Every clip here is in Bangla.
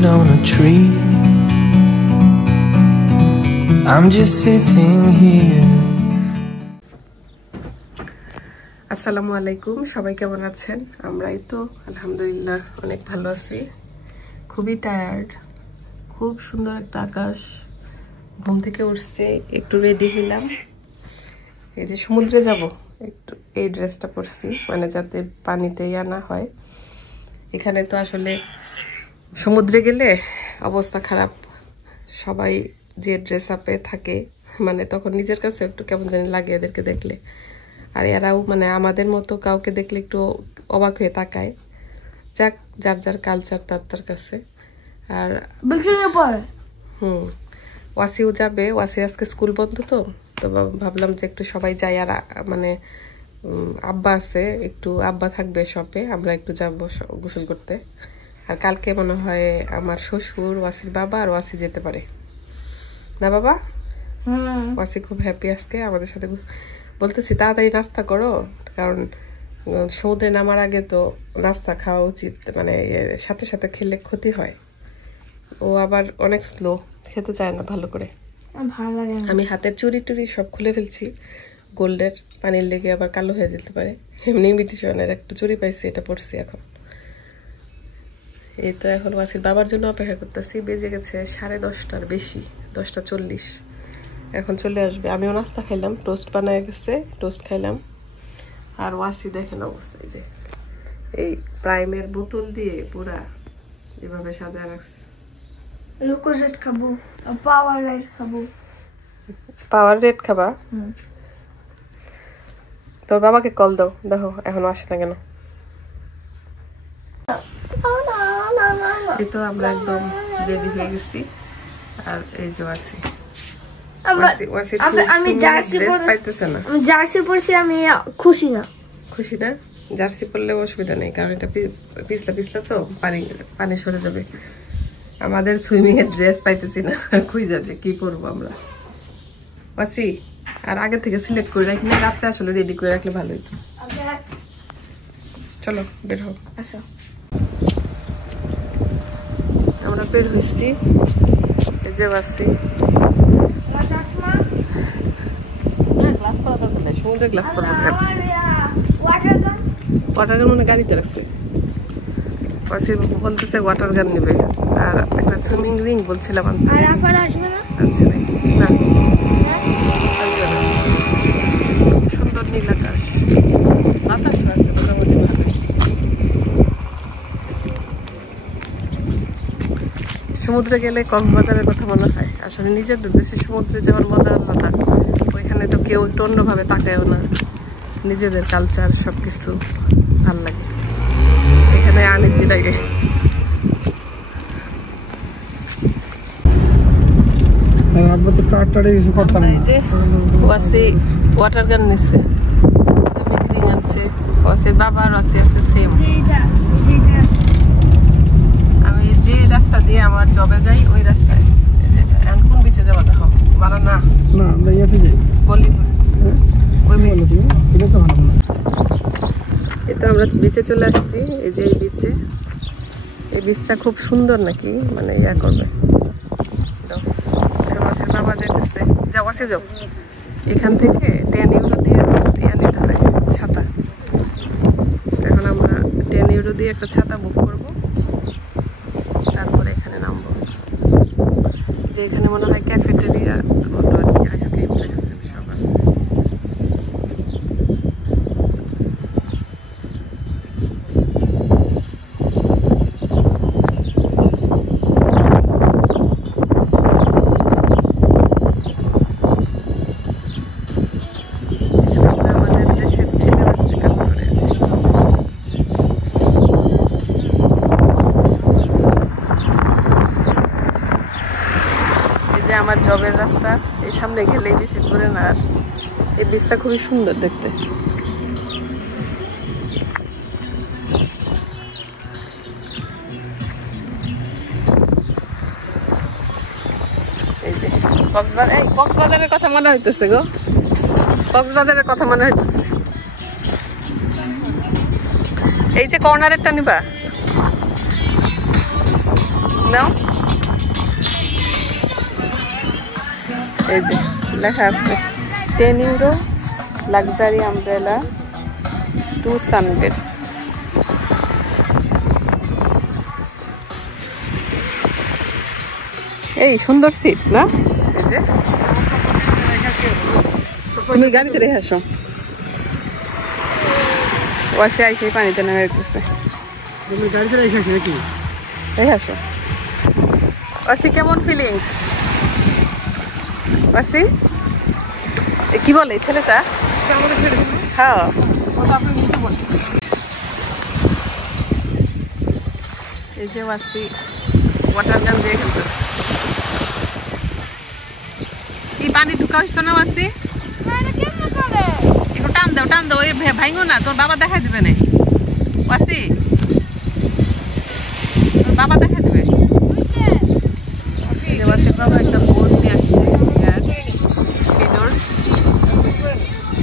it on a tree. I'm just sitting here. আসসালামু আলাইকুম, সবাই কেমন আছেন? আমরাই তো আলহামদুলিল্লাহ অনেক ভালো আছি। খুবই টায়ার্ড, খুব সুন্দর একটা আকাশ। ঘুম থেকে উঠছে, একটু রেডি হইলাম। এই যে সমুদ্রে যাব, একটু এই ড্রেসটা পরছি, মানে যাতে পানিতে না হয়। এখানে তো আসলে সমুদ্রে গেলে অবস্থা খারাপ। সবাই যে ড্রেস আপে থাকে, মানে তখন নিজের কাছে একটু কেমন জানি লাগে এদেরকে দেখলে। আর এরাও মানে আমাদের মতো কাউকে দেখলে একটু অবাক হয়ে তাকায়। যাক, যার যার কালচার তার কাছে। আর ওয়াসিও যাবে, ওয়াসি আজকে স্কুল বন্ধ তো ভাবলাম যে একটু সবাই যাই। আর মানে আব্বা আছে, একটু আব্বা থাকবে শপে, আমরা একটু যাবো গোসল করতে। আর কালকে মনে হয় আমার শ্বশুর, ওয়াসির বাবা আর ওয়াসি যেতে পারে না বাবা? ওয়াসি খুব হ্যাপি আজকে আমাদের সাথে। বলতেছি তাড়াতাড়ি নাস্তা করো, কারণ সমুদ্রে নামার আগে তো নাস্তা খাওয়া উচিত, মানে সাথে সাথে খেলে ক্ষতি হয়। ও আবার অনেক স্লো, খেতে চায় না ভালো করে। আমি হাতের চুড়ি টুড়ি সব খুলে ফেলছি, গোল্ডের, পানির লেগে আবার কালো হয়ে যেতে পারে। এমনি ইমিটেশনের একটা চুড়ি পাইছি, এটা পরছি এখন। এই তো এখন ওয়াসির বাবার জন্য অপেক্ষা করতেছি। বেজে গেছে 10:30 বেশি, 10:40। এখন চলে আসবে। আমিও নাস্তা খাইলাম, টোস্ট বানায় গেছে, টোস্ট খাইলাম। আর ওয়াসি দেখেন অবস্থায়, যে এই প্রাইমের বোতল দিয়ে পুরা এভাবে সাজায় রাখছে। লুকোজেট খাবো, পাওয়ার রেড খাবো। পাওয়ার রেড খাবা? তোর বাবাকে কল দাও, দেখো এখনো আসে না কেন। এই তো আমরা একদম রেডি হয়ে গেছি। আর এই যে ওয়াসি, আমি জার্সি পরছি, আমি খুশি না। খুশি না? জার্সি পরলে অসুবিধা নেই, কারণ এটা পিছলা পিছলা তো পানি সরে যাবে। আমাদের সুইমিং এর ড্রেস পাইতেছি না, খুঁজে যাচ্ছে কি পরবো আমরা। ওয়াসি আর আগে থেকে সিলেক্ট করে রাখি না, রাত্রে আসলে রেডি করে রাখলে ভালো হয়েছে। চলো বের হও। আচ্ছা, আমরা বের হয়েছি। এই যে ওয়াসি গ্লাস করা দরকার নাই, সমুদ্রে গ্লাস করবো। ওয়াটার গান মানে গাড়িতে রাখছে। ওয়াসি বলতেছে ওয়াটার গান নেবে, আর একটা সুইমিং রিং বলছিলাম আনতে। আনছে নাই না, সুন্দর নীল আকাশ, বাতাস আছে মোটামুটি ভালোই। সমুদ্রে গেলে কক্সবাজারের কথা মনে হয়। আসলে নিজেদের দেশে সমুদ্রে যেমন মজা আলাদা, ওইখানে তো কেউ একটু অন্যভাবে তাকায়ও না। নিজেদের কালচার সবকিছু ভাল লাগে, এখানে আনিজি লাগে। ওয়াসি ওয়াটার গান নিচ্ছে, সুইমিং রিং আনছে। ওয়াসির বাবা আর ওয়াসি আছে সেম। আমি যে রাস্তা দিয়ে আমার জবে যাই, ওই রাস্তায় কোন বিচে যাওয়া দেখো, বানানা না আমরা ইয়াতে যাই বলিউড, ওই বিচে। এটা তো ভালো না। এই তো আমরা বিচে চলে আসছি। এই যে এই বিচে, এই বিচটা খুব সুন্দর নাকি, মানে ইয়া করবে। ওয়াসির বাবা যাইতেছে, যাও ওয়াসি যাও। এখান থেকে 10 ইউরো দিয়ে ইয়া নিতে হয়, ছাতা। এখন আমরা 10 ইউরো দিয়ে একটা ছাতা বুক করব, তারপরে এখানে নামবো। যে এখানে মনে হয় ক্যাফেটেরিয়া মতো আর কি, আইসক্রিম সব আছে। আমার জবের রাস্তা, এই সামনে গেলেই বেশি দূরে না। আর এই বিচটা খুবই সুন্দর দেখতে। এই যে কক্সবাজারের কথা মনে হইতেছে গো, কক্সবাজারের কথা মনে হইতেছে। এই যে কর্নারেরটা নিবা, নাও, এই যে লেখা আছে 10 ইউরো লাক্সারি আমব্রেলা 2 সানবেডস। এই সুন্দর সিট না? এই যে তুমি গাড়িতে রেখে আসো। ওয়াসি আইসে পানিতে নেমে দিতেছে। তুমি গাড়িতে রেখে আসি নাকি? রেখে আসো। ওয়াসি কেমন ফিলিংস? ওয়াসি কি বলে ছেলেটা? হ্যাঁ এই যে ওয়াসি ওয়াটার গান দিয়ে খেলতেছে। কি পানি ঢুকা হইছো না ওয়াসি? একটু টান দাও, টান দাও, ওই ভাইঙ্গো না, তোর বাবা দেখাই দিবে না। ওয়াসি তোর বাবা দেখাই দিবে। ওয়াসির বাবা একটা বোর্ড নিয়ে আসছে, স্পিডর।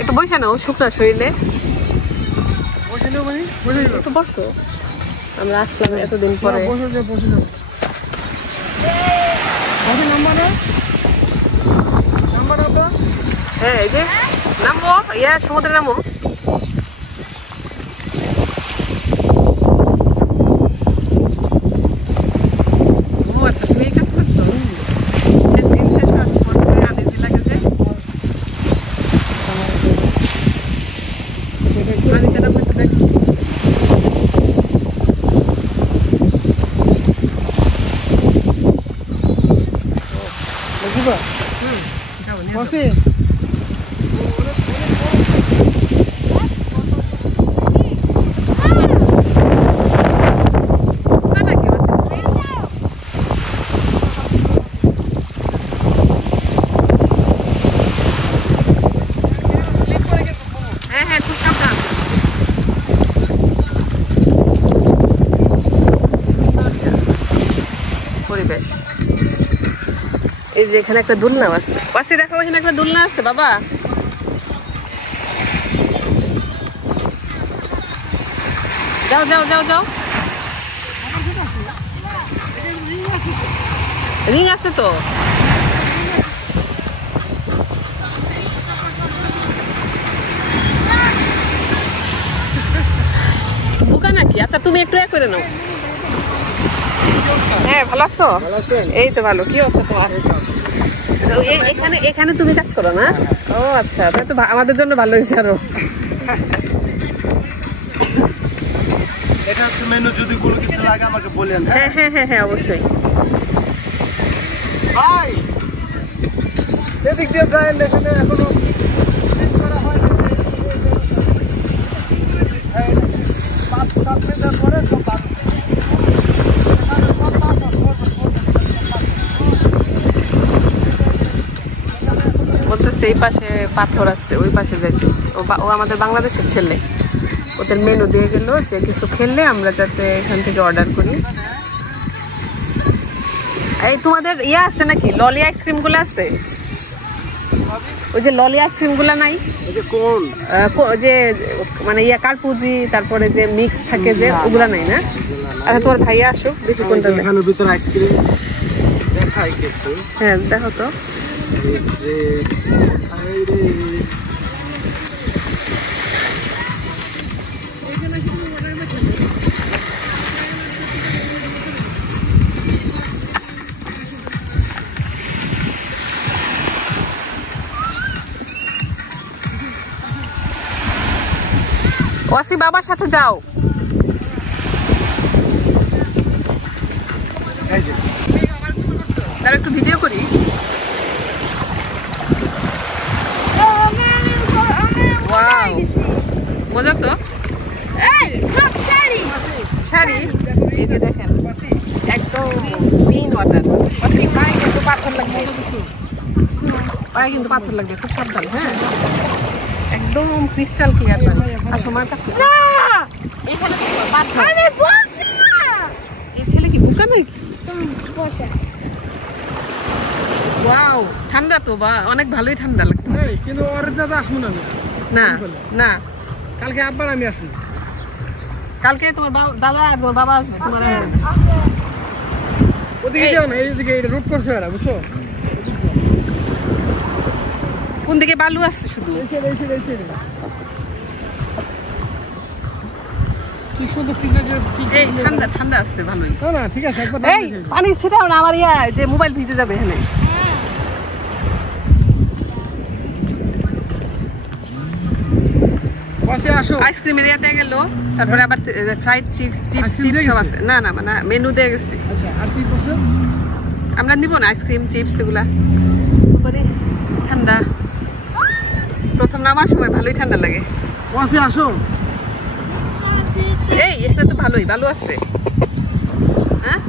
একটু বসে নাও শুকনা শরীরে, একটু বসো। আমরা আসলাম এতদিন পরে। হ্যাঁ এই যে নামবো, ইয়া সমুদ্রে নামো। ও আচ্ছা, তুমি এই কাজ করছো? জিন্সের শর্টস পরতে আনইজি লাগে যে। পানিতে নামো একটু দেখো। পরিবেশ এই যে এখানে একটা দোলনা আছে। পাশে দেখো এখানে একটা দোলনা আছে বাবা। যাও যাও যাও যাও, রিং আছে তো। বোকা নাকি? আচ্ছা তুমি একটু এ করে নাও। হ্যাঁ ভালো আছো? এই তো ভালো। কি অবস্থা তোমার? এখানে এখানে তুমি কাজ করো না? ও আচ্ছা, তাই তো আমাদের জন্য ভালো হয়েছে আরো। এটা হচ্ছে মেনু, যদি কোনো কিছু লাগে আমাকে বলেন। হ্যাঁ হ্যাঁ হ্যাঁ হ্যাঁ অবশ্যই। ভাই এদিক দিয়ে যান, এখানে এখনো করা হয়নি। 5-7 মিনিট পরে সব বাদ। বলতেছে এই পাশে পাথর আছে, ওই পাশে যাইতে। ও আমাদের বাংলাদেশের ছেলে, ওদের মেনু দিয়ে গেল যে কিছু খেললে আমরা যাতে এখান থেকে অর্ডার করি। এই তোমাদের ইয়া আছে নাকি? ললি আইসক্রিম গুলো আছে? ওই যে ললি আইসক্রিম গুলা নাই? কোন যে মানে ইয়া কারপুজি, তারপরে যে মিক্স থাকে যে, ওগুলা নাই না? আচ্ছা তোমার ভাইয়া আসুক, দেখি কোনটা। এখানের ভিতরে আইসক্রিম দেখাই গেছে। হ্যাঁ দেখো তো। যে ওয়াসি বাবার সাথে যাও। তার একটু ভিডিও করি। ওয়াও মজা তো। শাড়ি এই যে দেখেন, একদম ক্লিন ওয়াটার। পায়ে কিন্তু পাথর লাগবে, পায়ে কিন্তু পাথর লাগবে, খুব সাবধান। হ্যাঁ একদম ক্রিস্টাল ক্লিয়ার পানি। আসো আমার কাছে। এখানে পাথর। এই ছেলে কি বোকা নাকি? ওয়াও ঠান্ডা তো, বা অনেক ভালোই ঠান্ডা লাগছে। কিন্তু ওর দাদা আসবো না। না না, কালকে আব্বার আমি আসবো। কালকে তোমার দাদা আর তোমার বাবা আসবে। তোমার ওদিকে যাও না, এইদিকে এটা রুট করছে এরা, বুঝছো? কোন দিকে বালু আসছে শুধু? কি সুন্দর পিছনে এই ঠান্ডা ঠান্ডা আসছে ভালোই। না ঠিক আছে, একবার এই পানি ছিটাও না, আমার ইয়া যে মোবাইল ভিজে যাবে এখানে। পাশে আসো। আইসক্রিম এরিয়াতে গেল, তারপরে আবার ফ্রাইড চিপস সব আছে। না না মানে মেনু দিয়ে গেছে। আচ্ছা, আর কি করছো? আমরা নিব না আইসক্রিম চিপস এগুলা। তারপরে ঠান্ডা, প্রথম নামার সময় ভালোই ঠান্ডা লাগে। পাশে আসো। এই এখানে তো ভালোই ভালো আছে। হ্যাঁ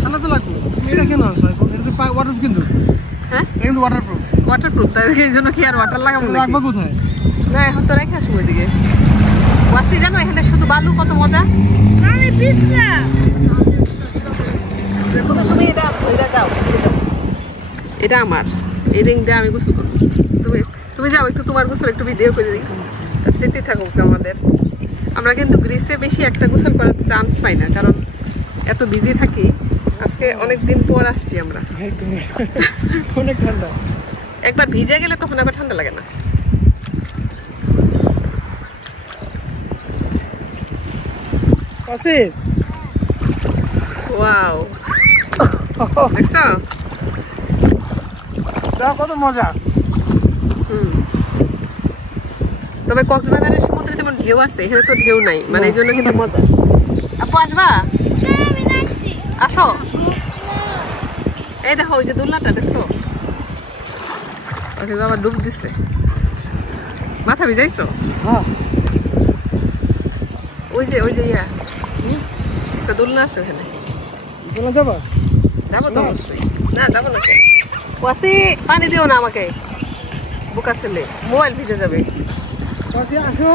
ঠান্ডা তো লাগবে। তুমি এটা কেন আসো? এটা তো ওয়াটারপ্রুফ কিন্তু। হ্যাঁ এটা কিন্তু ওয়াটারপ্রুফ। ওয়াটারপ্রুফ, তাই এই জন্য কি আর ওয়াটার লাগাবো নাকি? লাগবে কোথায়? না এখন তো রেখে আসবো ওইদিকে। ওয়াসি জানো এখানে শুধু বালু, কত মজা। আমি পিছলা তুমি এটা যাও, এটা আমার, এই রিং দিয়ে আমি গোসল করবো। তুমি যাও একটু, তোমার গোসল একটু ভিডিও করে দিই, স্মৃতি থাকুক আমাদের। আমরা কিন্তু গ্রিসে বেশি একটা গোসল করার চান্স পাই না, কারণ এত বিজি থাকি। আজকে অনেক দিন পর আসছি আমরা। অনেক ঠান্ডা। একবার ভিজে গেলে তখন আবার ঠান্ডা লাগে না। পাশে ওয়াও, দেখছো? দাও, কত মজা। তবে কক্সবাজারের সমুদ্রে যেমন ঢেউ আছে, এখানে তো ঢেউ নাই, মানে এই জন্য কিন্তু মজা। আপু আসবা? আসো। এই দেখো ওই যে দোলনাটা দেখছো, বাবা ডুব দিচ্ছে। মাথা ভিজাইছো? হ্যাঁ। ওই যে ইয়া একটা দোলনা আছে ওখানে। চলে যাবা? যাবো তো অবশ্যই। না যাবো না। ওয়াসি পানি দিও না আমাকে, বোকা ছেলে, মোবাইল ভিজে যাবে। পাশে আসো।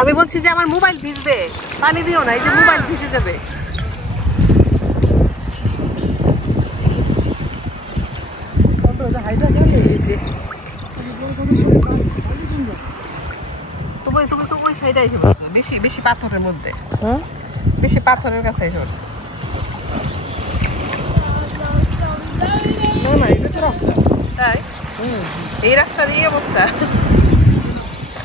আমি বলছি যে আমার মোবাইল ভিজবে, পানি দিও না, এই যে মোবাইল ভিজে যাবে। তুমি তো ওই সাইডে এসে পড়ছো, বেশি বেশি পাথরের মধ্যে। হ্যাঁ, বেশি পাথরের কাছে এসে পড়ছো। না না, এটা তো রাস্তা। তাই এই রাস্তার এই অবস্থা।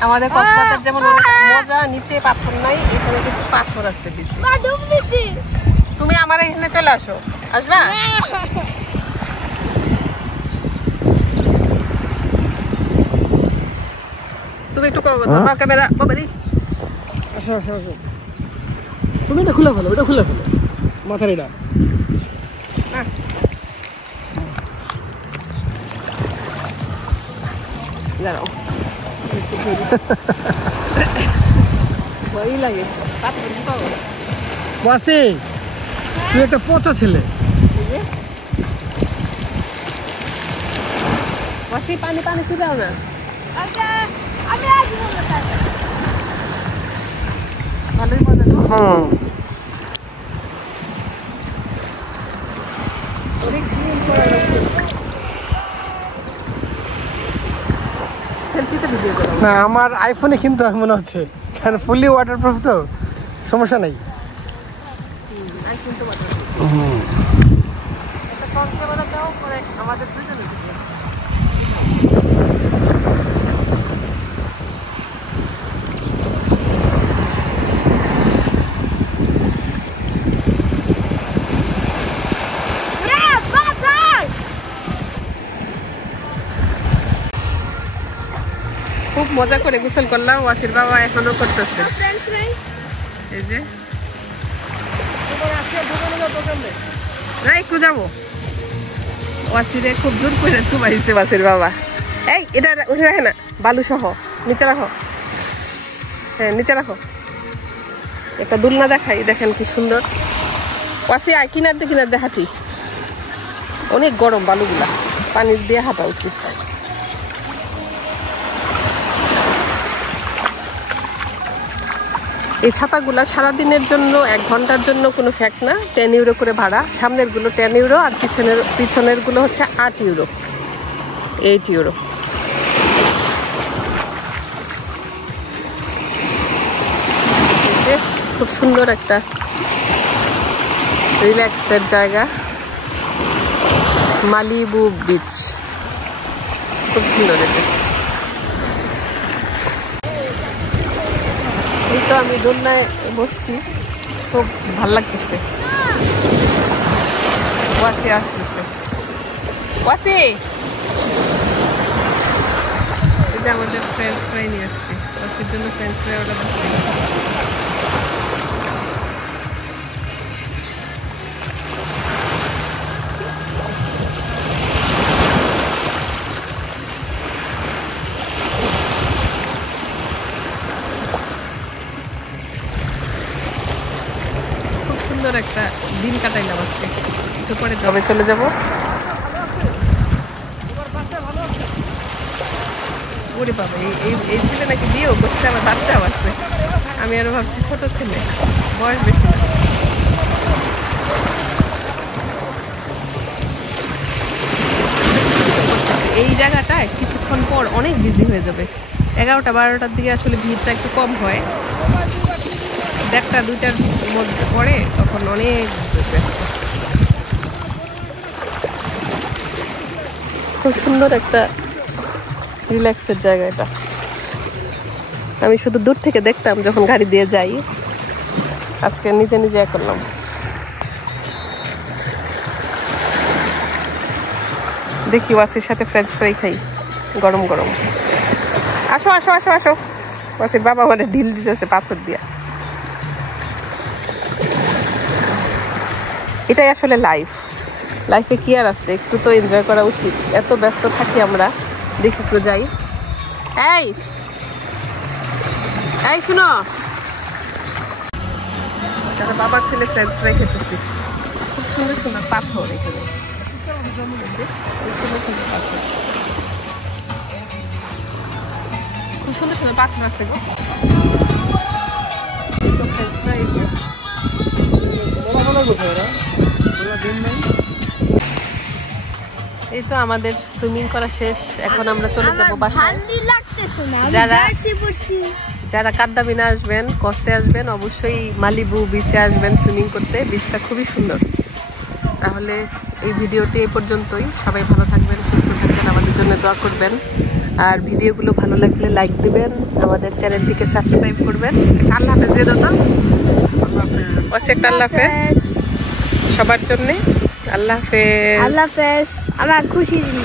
আমাদের কক্সবাজার যেমন অনেক মজা, নিচে পাথর নাই, এখানে কিন্তু পাথর আছে নিচে। তুমি আমার এখানে চলে আসো, আসবা? তুমি একটু ক্যামেরা বাবারি। আসো আসো আসো। তুমি এটা খুলে ফেলো, এটা খুলে ফেলো, মাথার এটা। দাঁড়াও, ভয়ই লাগে পাথর পাবো। পাশে তুই একটা পচা ছেলে। পানি পানি খুঁজাও না। আমি আসবো না। ভালোই মজা তো। সেলফিতে ভিডিও করো না, আমার আইফোনে কিন্তু মনে হচ্ছে, কারণ ফুললি ওয়াটারপ্রুফ তো, সমস্যা নেই। আইফোন তো বাটা একটা ফোন ক্যামেরা দাও, পরে আমাদের দুজনে ভিডিও। খুব মজা করে গোসল করলাম, ওয়াসির বাবা এখনো করতেছে। এই যে না একটু যাবো, ওয়াসিরে খুব জোর করে চুমাইছে ওয়াসির বাবা। এই এটা উঠে রাখে না, বালু সহ নিচে রাখো। হ্যাঁ নিচে রাখো। একটা দুলনা দেখাই, দেখেন কি সুন্দর। ওয়াসি আয়, কিনার দিয়ে কিনার দেখাচ্ছি। অনেক গরম বালুগুলা, পানির দিয়ে হাঁটা উচিত। এই ছাতাগুলা সারাদিনের জন্য, 1 ঘন্টার জন্য কোনো ফ্যাক্ট না। 10 ইউরো করে ভাড়া। সামনের গুলো 10 ইউরো, আর পিছনের গুলো হচ্ছে 8 ইউরো, 8 ইউরো। খুব সুন্দর একটা রিল্যাক্সের জায়গা মালিবু বিচ, খুব সুন্দর এটা। এই তো আমি দোলনায় বসছি, খুব ভাল লাগতেছে। ওয়াসি আসতেছে, ওয়াসি এই যে আমাদের ফ্রেঞ্চ ফ্রাই নিয়ে আসছে, ওয়াসির জন্য ফ্রেঞ্চ ফ্রাই অর্ডার করছি। সুন্দর একটা দিন কাটাইলাম আজকে, একটু পরে তবে চলে যাব। ওরে বাবা, এই ছেলে নাকি বিয়েও করছে, আমার বাচ্চাও আছে। আমি আরো ভাবছি ছোট ছেলে, বয়স বেশি না। এই জায়গাটা কিছুক্ষণ পর অনেক বিজি হয়ে যাবে। 11টা-12টার দিকে আসলে ভিড়টা একটু কম হয়, 1টা-2টার মধ্যে পড়ে তখন অনেক ব্যস্ত। খুব সুন্দর একটা রিল্যাক্সের জায়গা এটা। আমি শুধু দূর থেকে দেখতাম যখন গাড়ি দিয়ে যাই, আজকে নিজে নিজে করলাম। দেখি ওয়াসির সাথে ফ্রেঞ্চ ফ্রাই খাই গরম গরম। আসো আসো আসো আসো, ওয়াসির বাবা মানে ঢিল দিতেছে পাথর দিয়া। এটাই আসলে লাইফে কি আর আসতে, একটু তো এনজয় করা উচিত। এত ব্যস্ত থাকি আমরা, দেখি একটু যাই। এই এই শুনো, তারা বাবার ছেলে ফ্রেঞ্চ ফ্রাই খেতেছি। খুব সুন্দর সুন্দর পাথর এখানে, খুব সুন্দর সুন্দর পাথর আছে গো। ফ্রেঞ্চ ফ্রাই এই তো আমাদের সুইমিং করা শেষ, এখন আমরা চলে যাবো বাসায়। যারা কাদ্দাবিনা আসবেন, কস্তে আসবেন, অবশ্যই মালিবু বিচে আসবেন সুইমিং করতে। বিচটা খুবই সুন্দর। তাহলে এই ভিডিওটি এই পর্যন্তই। সবাই ভালো থাকবেন, সুস্থ থাকবেন, আমাদের জন্য দোয়া করবেন। আর ভিডিওগুলো ভালো লাগলে লাইক দিবেন, আমাদের চ্যানেলটিকে সাবস্ক্রাইব করবেন। আল্লাহ হাফেজ দিয়ে দাও। আল্লাহ হাফেজ সবার জন্যে। আল্লাহ হাফেজ। আল্লাহ হাফেজ। আমার খুশি দিন।